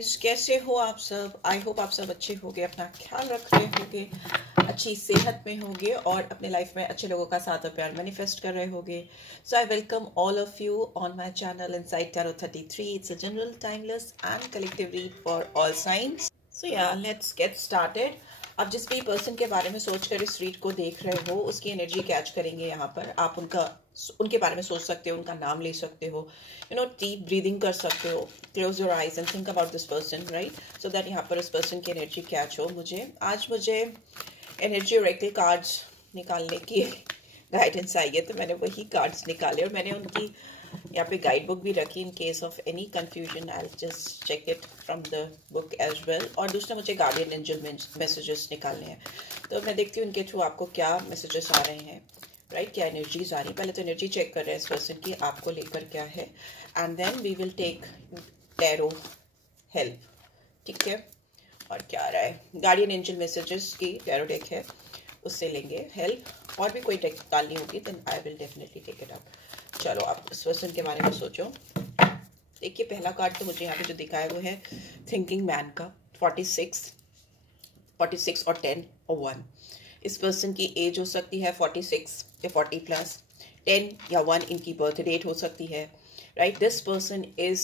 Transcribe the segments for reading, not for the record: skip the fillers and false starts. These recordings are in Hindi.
कैसे हो आप सब। आई होप आप सब अच्छे होंगे, अपना ख्याल रख रहे होंगे, अच्छी सेहत में होंगे और अपने लाइफ में अच्छे लोगों का साथ और प्यार मैनिफेस्ट कर रहे होंगे। So I welcome all of you on my channel inside tarot 33। It's a general timeless and collective read for all signs. So yeah let's get started. आप जिस भी पर्सन के बारे में सोचकर इस रीड को देख रहे हो उसकी एनर्जी कैच करेंगे। यहाँ पर आप उनके बारे में सोच सकते हो, उनका नाम ले सकते हो, डीप ब्रीदिंग कर सकते हो, close your eyes and think about this person, right, so that यहाँ पर उस पर्सन की एनर्जी कैच हो। मुझे एनर्जी ओरेकल कार्ड्स निकालने की गाइडेंस आई है, तो मैंने वही कार्ड्स निकाले और मैंने उनकी यहाँ पे गाइड बुक भी रखी in case of any confusion. I just check it from the book as well. और दूसरा मुझे गार्डियन एंजल मैसेजेस निकालने हैं, तो मैं देखती हूँ उनके थ्रू आपको क्या मैसेजेस आ रहे हैं, राइट, क्या एनर्जीज आ रही है। पहले तो एनर्जी चेक कर रहे हैं इस पर्सन की, आपको लेकर क्या है, and then we will take tarot help, ठीक है। और क्या आ रहा है, गार्डियन एंजल मैसेजेस की टैरो डेक है, उससे लेंगे हेल्प। और भी कोई डेक डालनी होगी then I will definitely take it up. चलो आप इस पर्सन के बारे में सोचो। देखिए पहला कार्ड तो मुझे यहाँ पे जो दिखा है वो है थिंकिंग मैन का 46 और 10 और 1। इस पर्सन की एज हो सकती है 46 या 40 प्लस, 10 या 1 इनकी बर्थ डेट हो सकती है, right. This person is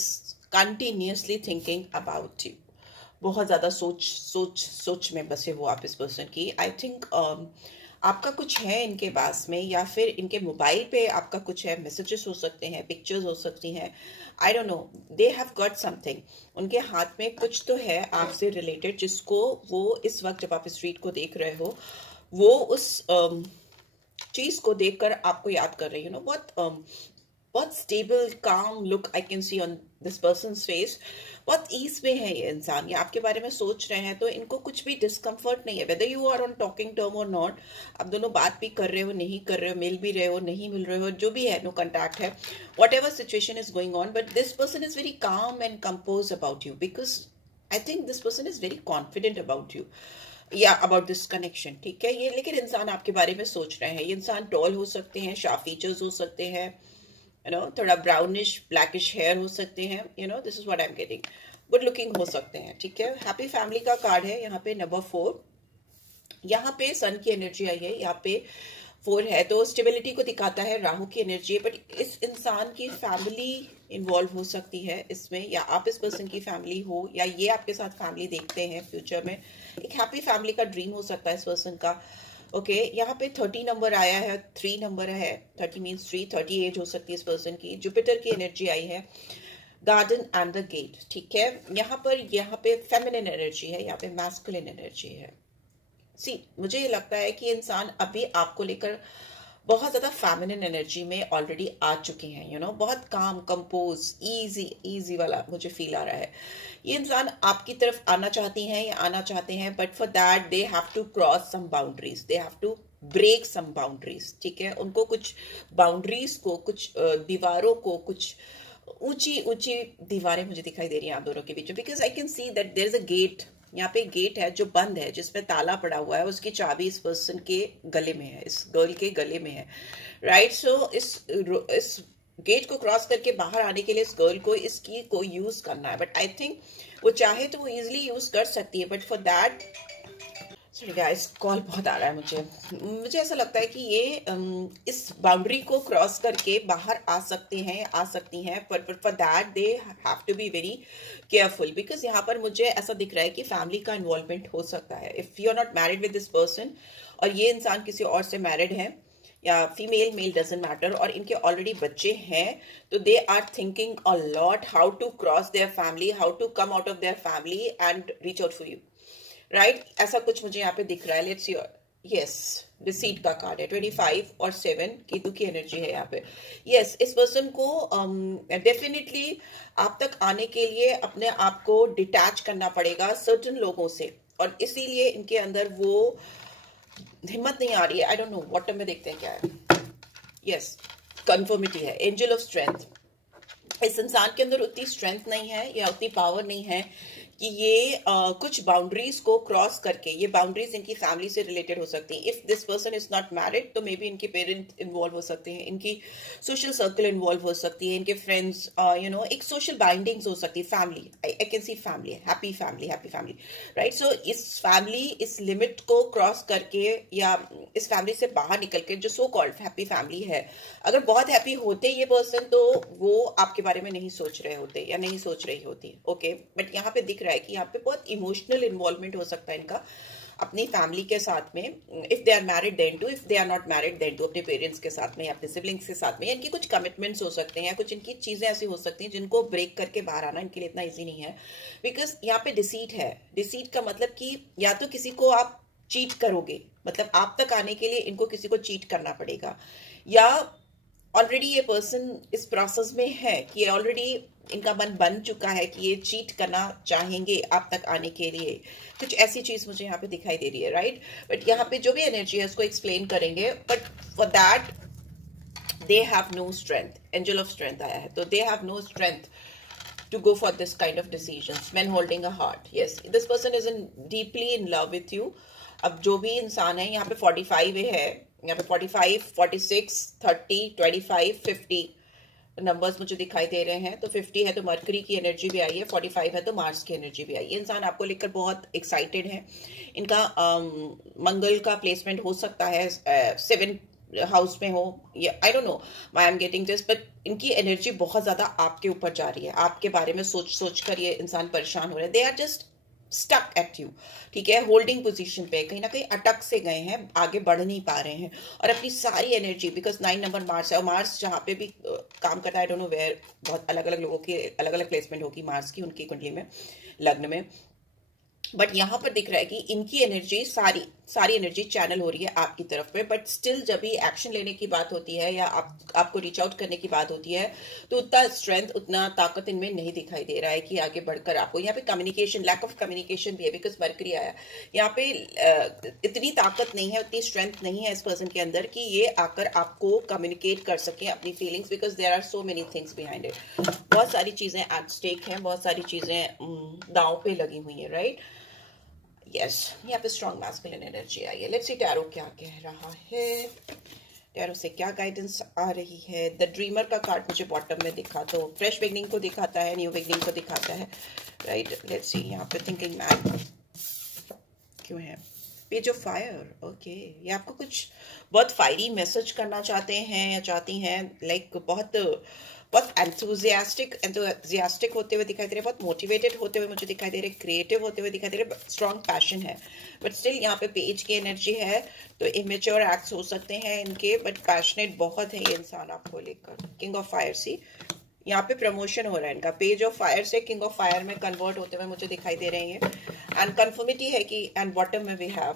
continuously thinking about you. बहुत ज़्यादा सोच में बसे हो आप इस पर्सन की। आई थिंक आपका कुछ है इनके पास में, या फिर इनके मोबाइल पे आपका कुछ है, मैसेजेस हो सकते हैं, पिक्चर्स हो सकती हैं, I don't know, they have got something. उनके हाथ में कुछ तो है आपसे रिलेटेड, जिसको वो इस वक्त जब आप इस रीड को देख रहे हो वो उस चीज को देखकर आपको याद कर रही है। बहुत स्टेबल काम look I can C on this persons face. बहुत ईज में है ये इंसान, ये आपके बारे में सोच रहे हैं, तो इनको कुछ भी डिस्कम्फर्ट नहीं है, whether you are on talking term और नॉट। आप दोनों बात भी कर रहे हो, नहीं कर रहे हो, मिल भी रहे हो, नहीं मिल रहे हो, जो भी है, नो कॉन्टैक्ट है, what ever situation is going on, but this person is very calm and compose about you, because I think this person is very confident about you या अबाउट दिस कनेक्शन, ठीक है। ये लेकिन इंसान आपके बारे में सोच रहे हैं। ये इंसान टॉल हो सकते हैं, शार्प फीचर्स हो सकते हैं, थोड़ा ब्राउनिश ब्लैकिश हेयर हो सकते हैं, this is what I am getting. Good looking हो सकते हैं, ठीक है। हैप्पी फैमिली का कार्ड है यहाँ पे नंबर 4। यहाँ पे सन की एनर्जी आई है, यहाँ पे 4 है, तो स्टेबिलिटी को दिखाता है, राहु की एनर्जी है। बट इस इंसान की फैमिली इन्वॉल्व हो सकती है इसमें, या आप इस पर्सन की फैमिली हो, या ये आपके साथ फैमिली देखते हैं फ्यूचर में। एक हैप्पी फैमिली का ड्रीम हो सकता है इस पर्सन का। ओके, यहाँ पे 30 नंबर आया है, 3 नंबर है, 30 मीन्स 3, 30 एज हो सकती है इस पर्सन की। जुपिटर की एनर्जी आई है, गार्डन एंड द गेट, ठीक है। यहाँ पे फेमिनिन एनर्जी है, यहाँ पे मैस्कुलिन एनर्जी है। मुझे ये लगता है कि इंसान अभी आपको लेकर बहुत ज्यादा फेमिनिन एनर्जी में ऑलरेडी आ चुके हैं, बहुत काम, कंपोज, इजी वाला मुझे फील आ रहा है। ये इंसान आपकी तरफ आना चाहती हैं या आना चाहते हैं, but for that they have to cross some boundaries, they have to break some boundaries, ठीक है। उनको कुछ बाउंड्रीज को, कुछ दीवारों को, कुछ ऊंची दीवारें मुझे दिखाई दे रही हैं आप दोनों के बीच में, because I can see that there is a gate. यहाँ पे गेट है जो बंद है, जिसमें ताला पड़ा हुआ है, उसकी चाबी इस पर्सन के गले में है, इस गर्ल के गले में है, राइट। सो इस गेट को क्रॉस करके बाहर आने के लिए इस गर्ल को इसकी को यूज करना है, बट आई थिंक वो चाहे तो वो इजिली यूज कर सकती है, but for that, sorry guys, call बहुत आ रहा है मुझे ऐसा लगता है कि ये इस बाउंड्री को क्रॉस करके बाहर आ सकते हैं, आ सकती हैं, पर for that they have to be very careful, because यहाँ पर मुझे ऐसा दिख रहा है कि फैमिली का इन्वॉल्वमेंट हो सकता है। If you are not married with this person और ये इंसान किसी और से मैरिड है, या फीमेल मेल डजंट मैटर, और इनके ऑलरेडी बच्चे हैं, तो they are thinking a lot how to cross their family, how to come out of their family and reach out for you, right. ऐसा कुछ मुझे यहाँ पे दिख रहा है। लेट्स सी, यस, रिसीट का कार्ड है, 25 और 7 केतु की एनर्जी है यहाँ पे। यस, इस पर्सन को डेफिनेटली आप तक आने के लिए अपने आप को डिटैच करना पड़ेगा सर्टन लोगों से, और इसीलिए इनके अंदर वो हिम्मत नहीं आ रही है। आई डोंट नो, बॉटम में देखते हैं क्या है। यस, कन्फर्मिटी है, एंजल ऑफ स्ट्रेंथ। इस इंसान के अंदर उतनी स्ट्रेंथ नहीं है या उतनी पावर नहीं है कि ये कुछ बाउंड्रीज को क्रॉस करके, ये बाउंड्रीज इनकी फैमिली से रिलेटेड हो सकती हैं। If this person is not married तो मे बी इनके पेरेंट इन्वॉल्व हो सकते हैं, इनकी सोशल सर्कल इन्वॉल्व हो सकती है, इनके फ्रेंड्स, एक सोशल बाइंडिंग्स हो सकती है। Family, I can see family, happy family, right. So इस फैमिली, इस लिमिट को क्रॉस करके या इस फैमिली से बाहर निकल के जो सो कॉल्ड हैप्पी फैमिली है, अगर बहुत हैप्पी होते ये पर्सन तो वो आपके बारे में नहीं सोच रहे होते या नहीं सोच रही होती, ओके। बट यहाँ पे दिख रहा है कि यहाँ पे बहुत इमोशनल इन्वॉल्वमेंट हो सकता है इनका अपनी फैमिली के साथ में। If they are married then too, if they are not married then too, अपने पेरेंट्स के साथ में या अपने सिबलिंग्स के साथ में, या इनकी कुछ कमिटमेंट्स हो सकते हैं या कुछ इनकी चीजें ऐसी हो सकती हैं जिनको ब्रेक करके बाहर आना इनके लिए इतना ईजी नहीं है। बिकॉज यहाँ पे डिसीट है। डिसीट का मतलब कि या तो किसी को आप चीट करोगे, मतलब आप तक आने के लिए इनको किसी को चीट करना पड़ेगा, या ऑलरेडी ये पर्सन इस प्रोसेस में है कि ऑलरेडी इनका मन बन चुका है कि ये चीट करना चाहेंगे आप तक आने के लिए। कुछ ऐसी चीज मुझे यहाँ पे दिखाई दे रही है, राइट। बट यहाँ पे जो भी एनर्जी है उसको एक्सप्लेन करेंगे, but for that they have no strength. Angel of strength आया है, तो they have no strength to go for this kind of decisions. Men holding a heart, yes, this person is deeply in love with you. अब जो भी इंसान है यहाँ पे 45 है, यहाँ पे 45, 46, 30, 25, 50 नंबर्स मुझे दिखाई दे रहे हैं। तो 50 है तो मरकरी की एनर्जी भी आई है, 45 है तो मार्स की एनर्जी भी आई है। ये इंसान आपको लेकर बहुत एक्साइटेड है। इनका मंगल का प्लेसमेंट हो सकता है 7 हाउस में हो, या I don't know why I am getting this, but इनकी एनर्जी बहुत ज्यादा आपके ऊपर जा रही है। आपके बारे में सोच कर ये इंसान परेशान हो रहे हैं। They are just stuck at you, ठीक है, होल्डिंग पोजीशन पे, कहीं ना कहीं अटक से गए हैं, आगे बढ़ नहीं पा रहे हैं। और अपनी सारी एनर्जी, बिकॉज 9 नंबर मार्स है, और मार्स जहाँ पे भी काम करता है, आई डोंट नो वेयर, बहुत अलग अलग लोगों की अलग अलग प्लेसमेंट होगी मार्स की उनकी कुंडली में, लग्न में। बट यहाँ पर दिख रहा है कि इनकी एनर्जी सारी एनर्जी चैनल हो रही है आपकी तरफ में। बट स्टिल जब भी एक्शन लेने की बात होती है या आपको रीच आउट करने की बात होती है तो उतना स्ट्रेंथ, उतना ताकत इनमें नहीं दिखाई दे रहा है कि आगे बढ़कर आपको, यहाँ पे कम्युनिकेशन, लैक ऑफ कम्युनिकेशन भी है, बिकॉज मरकरी आया यहाँ पे। इतनी ताकत नहीं है, उतनी स्ट्रेंथ नहीं है इस पर्सन के अंदर कि ये आकर आपको कम्युनिकेट कर सके अपनी feelings, because there are so many things behind it. बहुत सारी चीजें एट स्टेक हैं, बहुत सारी चीजें दांव पे लगी हुई है, राइट। यस, यहाँ पे स्ट्रॉन्ग मैस्कुलिन एनर्जी आई है। लेट्स सी टैरो क्या कह रहा है, टैरो से क्या गाइडेंस आ रही है। द ड्रीमर का कार्ड मुझे बॉटम में दिखा, तो फ्रेश बिगनिंग को दिखाता है, न्यू बिगनिंग को दिखाता है, राइट। लेट्स सी यहाँ पे थिंकिंग मैन क्यों है। पेज ऑफ फायर, ओके, ये आपको कुछ बहुत फायरी मैसेज करना चाहते हैं या चाहती हैं, लाइक बहुत एंथुजियास्टिक होते हुए दिखाई दे रहे, बहुत मोटिवेटेड होते हुए मुझे दिखाई दे रहे, क्रिएटिव होते हुए दिखाई दे रहे, स्ट्रॉन्ग पैशन है। बट स्टिल यहाँ पे पेज की एनर्जी है, तो इमेच्योर एक्ट्स हो सकते हैं इनके, बट पैशनेट बहुत है ये इंसान आपको लेकर। किंग ऑफ फायर, सी यहाँ पे प्रमोशन हो रहा है इनका, पेज ऑफ फायर से किंग ऑफ फायर में कन्वर्ट होते हुए मुझे दिखाई दे रहे हैं। एंड कन्फर्मिटी है कि, एंड बॉटम में we have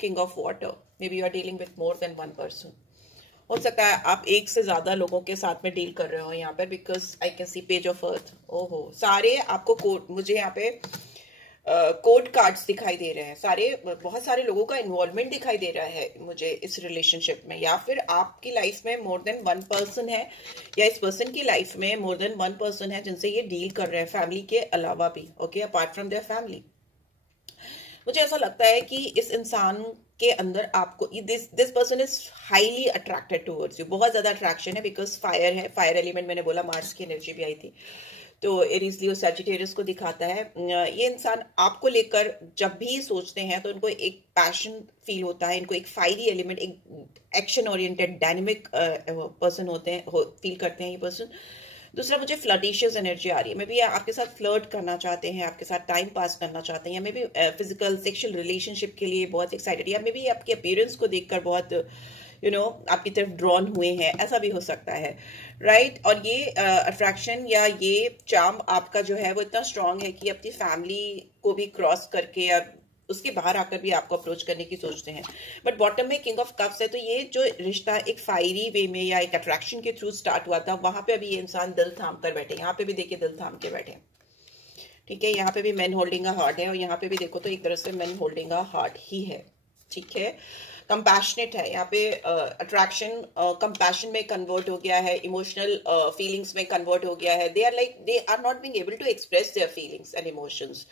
king of water. Maybe you are dealing with more than one person. हो सकता है आप एक से ज्यादा लोगों के साथ में डील कर रहे हो यहाँ पर, because I can C page of earth. ओहो, सारे आपको कोड, मुझे यहाँ पे कोड कार्ड्स दिखाई दे रहे हैं, सारे बहुत सारे लोगों का इन्वॉल्वमेंट दिखाई दे रहा है मुझे इस रिलेशनशिप में, या फिर आपकी लाइफ में मोर देन वन पर्सन है, या इस पर्सन की लाइफ में मोर देन वन पर्सन है जिनसे ये डील कर रहे हैं, फैमिली के अलावा भी, okay, apart from their family. मुझे ऐसा लगता है कि इस इंसान के अंदर आपको this person is highly attracted towards you, बहुत ज्यादा अट्रैक्शन है, बिकॉज फायर है, फायर एलिमेंट मैंने बोला, मार्स की एनर्जी भी आई थी, तो एरीज लियो सैजिटेरियस को दिखाता है। ये इंसान आपको लेकर जब भी सोचते हैं तो इनको एक पैशन फील होता है, इनको एक फायरी एलिमेंट, एक एक्शन ओरिएंटेड डायनेमिक पर्सन होते हैं, फील करते हैं ये पर्सन। दूसरा, मुझे फ्लर्टिशियस एनर्जी आ रही है, मे बी आपके साथ फ्लर्ट करना चाहते हैं, आपके साथ टाइम पास करना चाहते हैं, या may be physical sexual relationship के लिए बहुत एक्साइटेड, या मे बी आपके अपीयरेंस को देखकर बहुत आपकी तरफ ड्रॉन हुए हैं, ऐसा भी हो सकता है, राइट। और ये अट्रैक्शन या ये चार्म आपका जो है वो इतना स्ट्रांग है कि अपनी फैमिली को भी क्रॉस करके या उसके बाहर आकर भी आपको अप्रोच करने की सोचते हैं। बट बॉटम में किंग ऑफ कप्स है, तो ये जो रिश्ता एक फायरी वे में या एक अट्रैक्शन के थ्रू स्टार्ट हुआ था, वहां पे अभी ये इंसान दिल थाम कर बैठे, यहाँ पे भी देखिए दिल थाम के बैठे, ठीक है। यहाँ पे भी मैन होल्डिंग अ हार्ट है, और यहाँ पे भी देखो तो एक तरह से मैन होल्डिंग अ हार्ट ही है, ठीक है। कंपैशनेट है यहाँ पे, अट्रैक्शन कंपैशन में कन्वर्ट हो गया है, इमोशनल फीलिंग्स में कन्वर्ट हो गया है. They are not being able to express their feelings and emotions.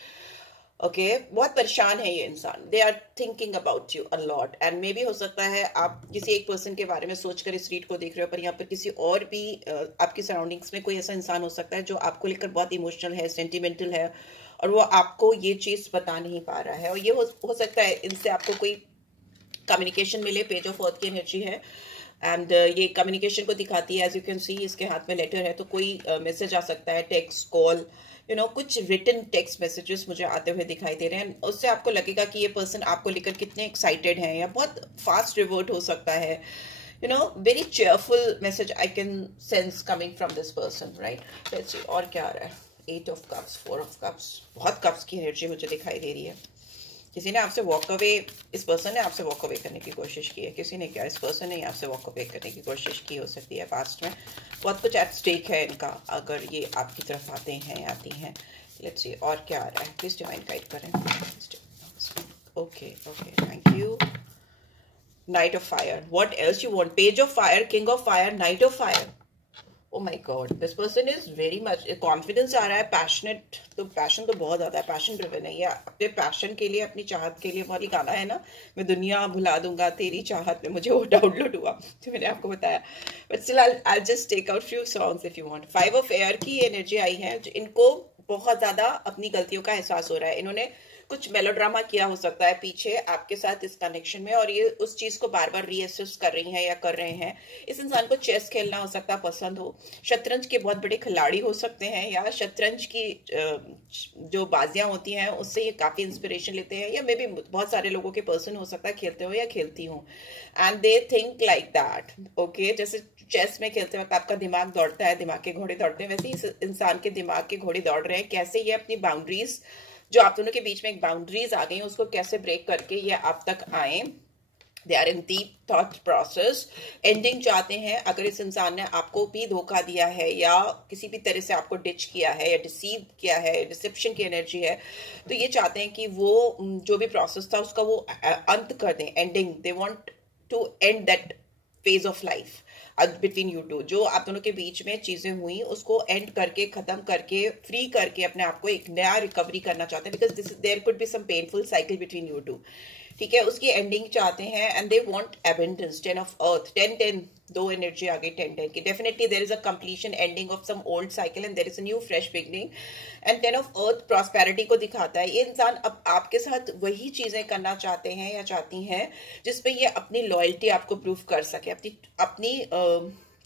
Okay बहुत परेशान है ये इंसान. They are thinking about you a lot, and मे भी हो सकता है आप किसी एक पर्सन के बारे में सोचकर इस रीड को देख रहे हो, पर यहाँ पर किसी और भी आपकी सराउंडिंग्स में कोई ऐसा इंसान हो सकता है जो आपको लेकर बहुत इमोशनल है, सेंटिमेंटल है, और वो आपको ये चीज बता नहीं पा रहा है. और ये हो सकता है इनसे आपको कोई कम्युनिकेशन मिले. पेज ऑफ अर्थ की एनर्जी है, एंड ये कम्युनिकेशन को दिखाती है. एज यू कैन सी इसके हाथ में लेटर है, तो कोई मैसेज आ सकता है, टेक्स्ट, कॉल, कुछ रिटन टेक्स्ट मैसेजेस मुझे आते हुए दिखाई दे रहे हैं. उससे आपको लगेगा कि ये पर्सन आपको लेकर कितने एक्साइटेड हैं, या बहुत फास्ट रिवर्ट हो सकता है. Very cheerful message I can sense coming from this person, right. Let's सी और क्या आ रहा है. 8 ऑफ कप्स, 4 ऑफ कप्स, बहुत कप्स की एनर्जी मुझे दिखाई दे रही है. किसी ने आपसे वॉक अवे, इस पर्सन ने आपसे वॉक अवे करने की कोशिश की है. किसी ने क्या, इस पर्सन ने आपसे वॉक अवे करने की कोशिश की हो सकती है पास्ट में. बहुत कुछ एट स्टेक है इनका अगर ये आपकी तरफ आते हैं, आती हैं. लेट्स सी और क्या आ रहा है. प्लीज डिवाइन गाइड करें. Okay okay, thank you. Knight of fire. What else you want. Page of fire, king of fire, knight of fire. Oh my God, this person is very much confidence आ रहा है. पैशनेट, तो पैशन तो बहुत ज्यादा है, पैशन ड्रिवन है. या अपने पैशन के लिए, अपनी चाहत के लिए, वाली गाना है ना, मैं दुनिया भुला दूंगा तेरी चाहत में. मुझे वो डाउनलोड हुआ तो मैंने आपको बताया. But still I just take out few songs if you want. 5 of air की एनर्जी आई है. इनको बहुत ज्यादा अपनी गलतियों का एहसास हो रहा है. इन्होंने कुछ मेलोड्रामा किया हो सकता है पीछे आपके साथ इस कनेक्शन में, और ये उस चीज को बार बार रीअसेस कर रही हैं या कर रहे हैं. इस इंसान को चेस खेलना हो सकता है पसंद हो. शतरंज के बहुत बड़े खिलाड़ी हो सकते हैं, या शतरंज की जो बाजियां होती हैं उससे ये काफी इंस्पिरेशन लेते हैं. या मे बी बहुत सारे लोगों के पर्सन हो सकता है खेलते हो या खेलती हो, and they think like that. Okay, जैसे चेस में खेलते वक्त आपका दिमाग दौड़ता है, दिमाग के घोड़े दौड़ते हैं, वैसे इस इंसान के दिमाग के घोड़े दौड़ रहे हैं. कैसे ये अपनी बाउंड्रीज, जो आप दोनों के बीच में एक बाउंड्रीज आ गई, उसको कैसे ब्रेक करके ये आप तक आए. They are in deep thought process. Ending चाहते हैं. अगर इस इंसान ने आपको भी धोखा दिया है या किसी भी तरह से आपको डिच किया है या डिसीव किया है, डिसेप्शन की एनर्जी है, तो ये चाहते हैं कि वो जो भी प्रोसेस था उसका वो अंत कर दें, ending. They want to end that phase of life between you two. जो आप दोनों के बीच में चीजें हुई उसको एंड करके, खत्म करके, फ्री करके अपने आप को एक नया रिकवरी करना चाहते हैं. Because there could be some painful cycle between you two. ठीक है, उसकी एंडिंग चाहते हैं. And they want abundance. 10 of earth, 10 दो एनर्जी आ गई 10 की. Definitely there is a completion, ending of some old cycle, and there is a new fresh beginning. And 10 of earth prosperity को दिखाता है. ये इंसान अब आपके साथ वही चीजें करना चाहते हैं या चाहती हैं जिसपे ये अपनी लॉयल्टी आपको प्रूव कर सके, अपनी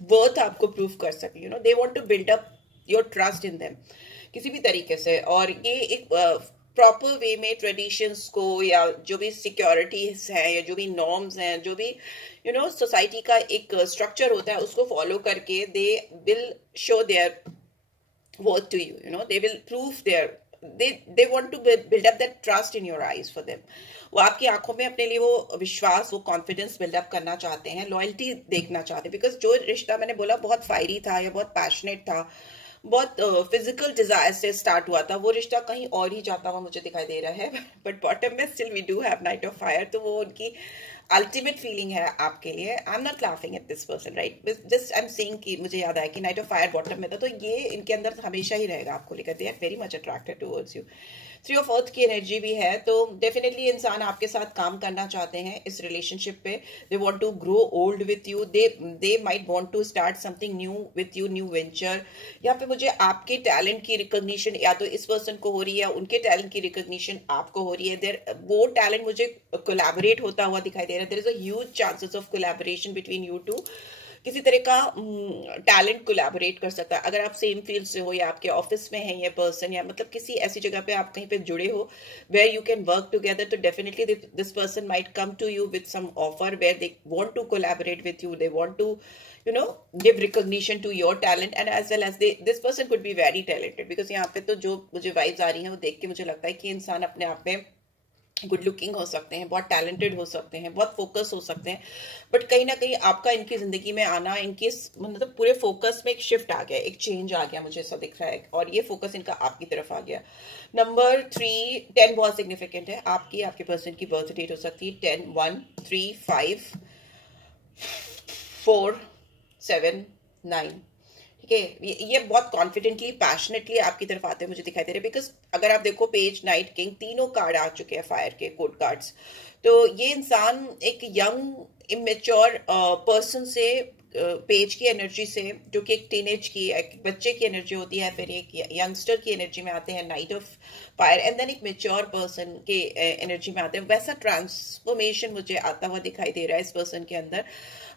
वर्थ आपको प्रूव कर सके. They want to build up your trust in them किसी भी तरीके से. और ये एक प्रॉपर वे में ट्रेडिशंस को, या जो भी सिक्योरिटीज हैं, या जो भी नॉर्म्स हैं, जो भी सोसाइटी का एक स्ट्रक्चर होता है, उसको फॉलो करके they will show their worth to you. They will prove their, they want to build up that trust in your eyes for them. वो आपकी आंखों में अपने लिए वो विश्वास, वो कॉन्फिडेंस बिल्डअप करना चाहते हैं, लॉयल्टी देखना चाहते हैं. बिकॉज जो रिश्ता मैंने बोला बहुत फायरी था या बहुत पैशनेट था, बहुत फिजिकल डिजायर से स्टार्ट हुआ था, वो रिश्ता कहीं और ही जाता हुआ मुझे दिखाई दे रहा है. बट बॉटम में still we do have knight of fire. तो वो उनकी अल्टीमेट फीलिंग है आपके लिए. I am not laughing at this person, right. Just I am seeing कि मुझे याद आया कि नाइट ऑफ फायर बॉटम में था, तो ये इनके अंदर हमेशा ही रहेगा आपको लेकर. They are very much attracted towards you. 3 of earth की एनर्जी भी है. तो डेफिनेटली इंसान आपके साथ काम करना चाहते हैं इस रिलेशनशिप पे. They want to grow old with you. They might want to start something new with you, new venture. यहाँ पे मुझे आपके टैलेंट की रिकॉग्निशन या तो इस पर्सन को हो रही है, उनके टैलेंट की रिकॉग्निशन आपको हो रही है. देयर वो टैलेंट मुझे कोलैबोरेट होता हुआ दिखाई दे रहा है. There is a huge chances of collaboration between you two. किसी तरह का टैलेंट कोलैबोरेट कर सकता है. अगर आप सेम फील्ड से हो, या आपके ऑफिस में है ये पर्सन, या मतलब किसी ऐसी जगह पे आप कहीं पे जुड़े हो where you can work together, तो definitely this person might come to you with some offer where they want to collaborate with you. They want to give recognition to your talent, and as well as this person could be very talented. because यहाँ पे तो जो मुझे वाइब्स आ रही हैं वो देख के मुझे लगता है कि इंसान अपने आप में गुड लुकिंग हो सकते हैं, बहुत टैलेंटेड हो सकते हैं, बहुत फोकस हो सकते हैं, बट कहीं ना कहीं आपका इनकी जिंदगी में आना, इनकी मतलब पूरे फोकस में एक शिफ्ट आ गया, एक चेंज आ गया, मुझे ऐसा दिख रहा है, और ये फोकस इनका आपकी तरफ आ गया। नंबर 3, 10 बहुत सिग्निफिकेंट है। आपके पर्सन की बर्थ डेट हो सकती है 10, 1, 3, 5, 4, 7, 9। ठीक है, ये बहुत कॉन्फिडेंटली, पैशनेटली आपकी तरफ आते हैं मुझे दिखाई दे रहे हैं, बिकॉज अगर आप देखो पेज, नाइट किंग, तीनों कार्ड आ चुके हैं फायर के कोड कार्ड्स। तो ये इंसान एक यंग इमेच्योर पर्सन से, पेज की एनर्जी से, जो कि एक टीनेज की, एक बच्चे की एनर्जी होती है, फिर एक यंगस्टर की एनर्जी में आते हैं, knight of fire, and then एक मेच्योर पर्सन के एनर्जी में आते हैं। वैसा ट्रांसफॉर्मेशन मुझे आता हुआ दिखाई दे रहा है इस पर्सन के अंदर।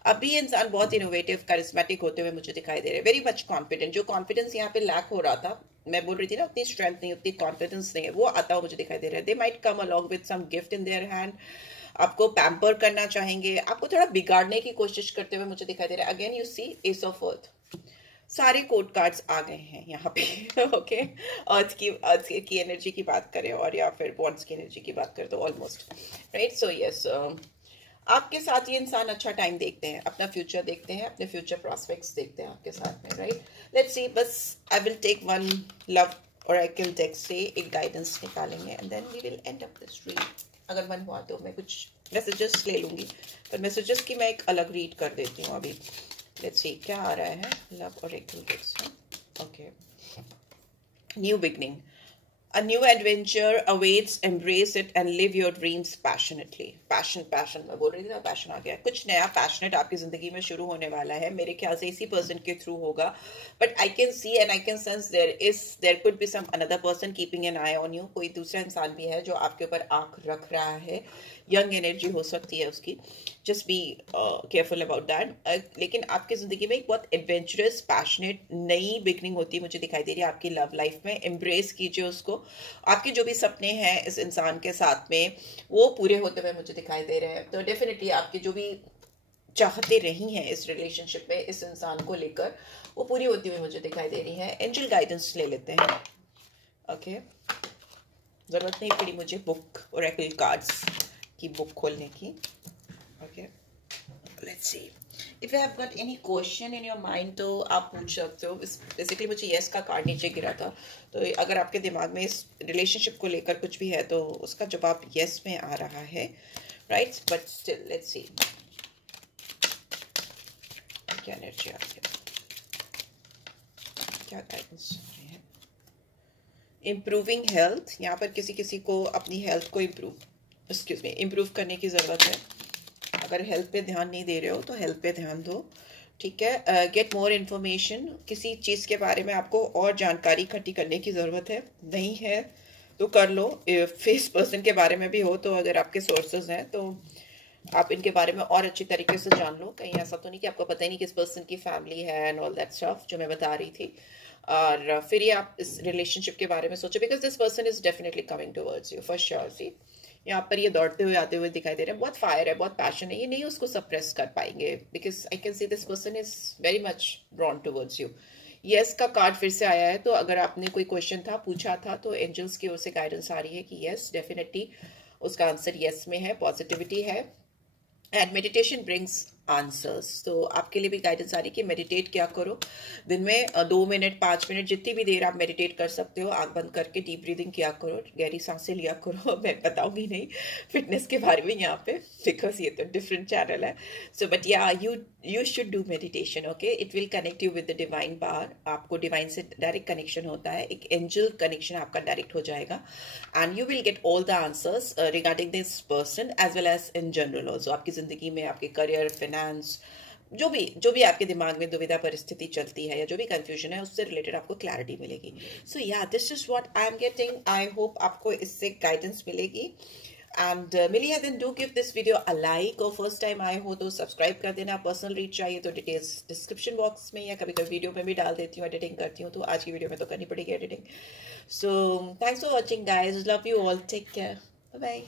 अभी इंसान बहुत इनोवेटिव, करिस्मेटिक होते हुए मुझे दिखाई दे रहे हैं, वेरी मच कॉन्फिडेंट। जो कॉन्फिडेंस यहाँ पे लैक हो रहा था, मैं बोल रही थी ना, उतनी स्ट्रेंथ नहीं, उतनी कॉन्फिडेंस नहीं है, वो आता हुआ मुझे दिखाई दे रहा है। They might come along with some gift in their hand, आपको पैम्पर करना चाहेंगे, आपको थोड़ा बिगाड़ने की कोशिश करते हुए मुझे दिखाई दे रहा है। Again you see ace of earth, सारे कोड कार्ड्स आ गए हैं यहाँ पे। ओके, अर्थ की एनर्जी की बात करें और या फिर बॉन्ड्स की एनर्जी की बात करें तो ऑलमोस्ट राइट। सो यस, आपके साथ ये इंसान अच्छा टाइम देखते हैं, अपना फ्यूचर देखते हैं, अपने फ्यूचर प्रॉस्पेक्ट्स देखते हैं आपके साथ में, राइट। लेट्स सी, बस I will take one love oracle deck से एक गाइडेंस निकालेंगे and then we will end up this read. अगर मन हुआ तो मैं कुछ मैसेजेस ले लूंगी, पर मैसेजेस की मैं एक अलग रीड कर देती हूँ अभी। लेट्स सी क्या आ रहा है लव ओरेकल डेक से। Okay, new beginning, a new adventure awaits, embrace it and live your dreams passionately. Passion मैं बोल रही थी ना, पैशन आ गया। कुछ नया पैशनेट आपकी जिंदगी में शुरू होने वाला है, मेरे ख्याल से इसी पर्सन के थ्रू होगा, but I can see and I can sense there could be some another person keeping an eye on you. कोई दूसरा इंसान भी है जो आपके ऊपर आंख रख रहा है, यंग एनर्जी हो सकती है उसकी, just be careful about that. लेकिन आपकी जिंदगी में एक बहुत एडवेंचरस, पैशनेट नई बिगनिंग होती है मुझे दिखाई दे रही है आपकी लव लाइफ में। एम्ब्रेस कीजिए उसको, आपके जो भी सपने हैं इस इंसान के साथ में वो पूरे होते हुए मुझे दिखाई दे रहे हैं। तो डेफिनेटली आपकी जो भी चाहते रही हैं इस रिलेशनशिप में इस इंसान को लेकर, वो पूरी होती हुई मुझे दिखाई दे रही है। एंजल गाइडेंस ले लेते हैं। ओके, जरूरत नहीं पड़ी मुझे बुक ओरेकल कार्ड्स की बुक खोलने की। Okay, let's see if you have got any question in your mind तो आप पूछ सकते हो। बेसिकली मुझे यस का कार्ड नीचे गिरा था, तो अगर आपके दिमाग में इस रिलेशनशिप को लेकर कुछ भी है तो उसका जवाब यस में आ रहा है, right. But still let's see क्या एनर्जी आ रही है, क्या गाइडेंस आ रही है। इम्प्रूविंग हेल्थ, यहाँ पर किसी को अपनी हेल्थ को इम्प्रूव करने की ज़रूरत है। अगर हेल्थ पे ध्यान नहीं दे रहे हो तो हेल्थ पे ध्यान दो, ठीक है। गेट मोर इन्फॉर्मेशन, किसी चीज़ के बारे में आपको और जानकारी इकट्ठी करने की ज़रूरत है, नहीं है तो कर लो। फेस पर्सन के बारे में भी हो तो अगर आपके सोर्सेज हैं तो आप इनके बारे में और अच्छी तरीके से जान लो। कहीं ऐसा तो नहीं कि आपको पता ही नहीं किस पर्सन की फैमिली है एंड ऑल दैट स्टफ जो मैं बता रही थी। और फिर ये आप इस रिलेशनशिप के बारे में सोचो, because this person is definitely coming towards you for sure. See यहाँ पर ये दौड़ते हुए आते हुए दिखाई दे रहे हैं, बहुत फायर है, बहुत पैशन है, ये नहीं उसको सप्रेस कर पाएंगे, because I can see this person is very much drawn towards you. Yes का कार्ड फिर से आया है, तो अगर आपने कोई क्वेश्चन था पूछा था तो एंजल्स की ओर से गाइडेंस आ रही है कि यस डेफिनेटली उसका आंसर यस में है, पॉजिटिविटी है एंड मेडिटेशन ब्रिंग्स आंसर्स। तो आपके लिए भी गाइडेंस आ रही है कि मेडिटेट क्या करो, दिन में 2 मिनट 5 मिनट जितनी भी देर आप मेडिटेट कर सकते हो, आंख बंद करके डीप ब्रीदिंग किया करो, गहरी सांसें लिया करो। मैं बताऊंगी नहीं फिटनेस के बारे में यहाँ पे, बिकॉज ये तो डिफरेंट चैनल है। सो बट या you should do meditation, okay. It will connect you with the divine power, आपको डिवाइन से डायरेक्ट कनेक्शन होता है, एक एंजल कनेक्शन आपका डायरेक्ट हो जाएगा and you will get all the answers regarding this person as well as in general also. आपकी जिंदगी में, आपके करियर, फाइनेंस, जो भी आपके दिमाग में दुविधा परिस्थिति चलती है या जो भी कंफ्यूजन है उससे रिलेटेड आपको क्लैरिटी मिलेगी। सो या this is what I am getting. I hope आपको इससे गाइडेंस मिलेगी एंड मिली है। Then do give this video a like, और फर्स्ट टाइम आए हो तो सब्सक्राइब कर देना। पर्सनल रीच चाहिए तो डिटेल्स डिस्क्रिप्शन बॉक्स में या कभी कभी वीडियो में भी डाल देती हूँ, एडिटिंग करती हूँ, तो आज की वीडियो में तो करनी पड़ेगी editing. So thanks for watching guys, love you all, take care, bye bye.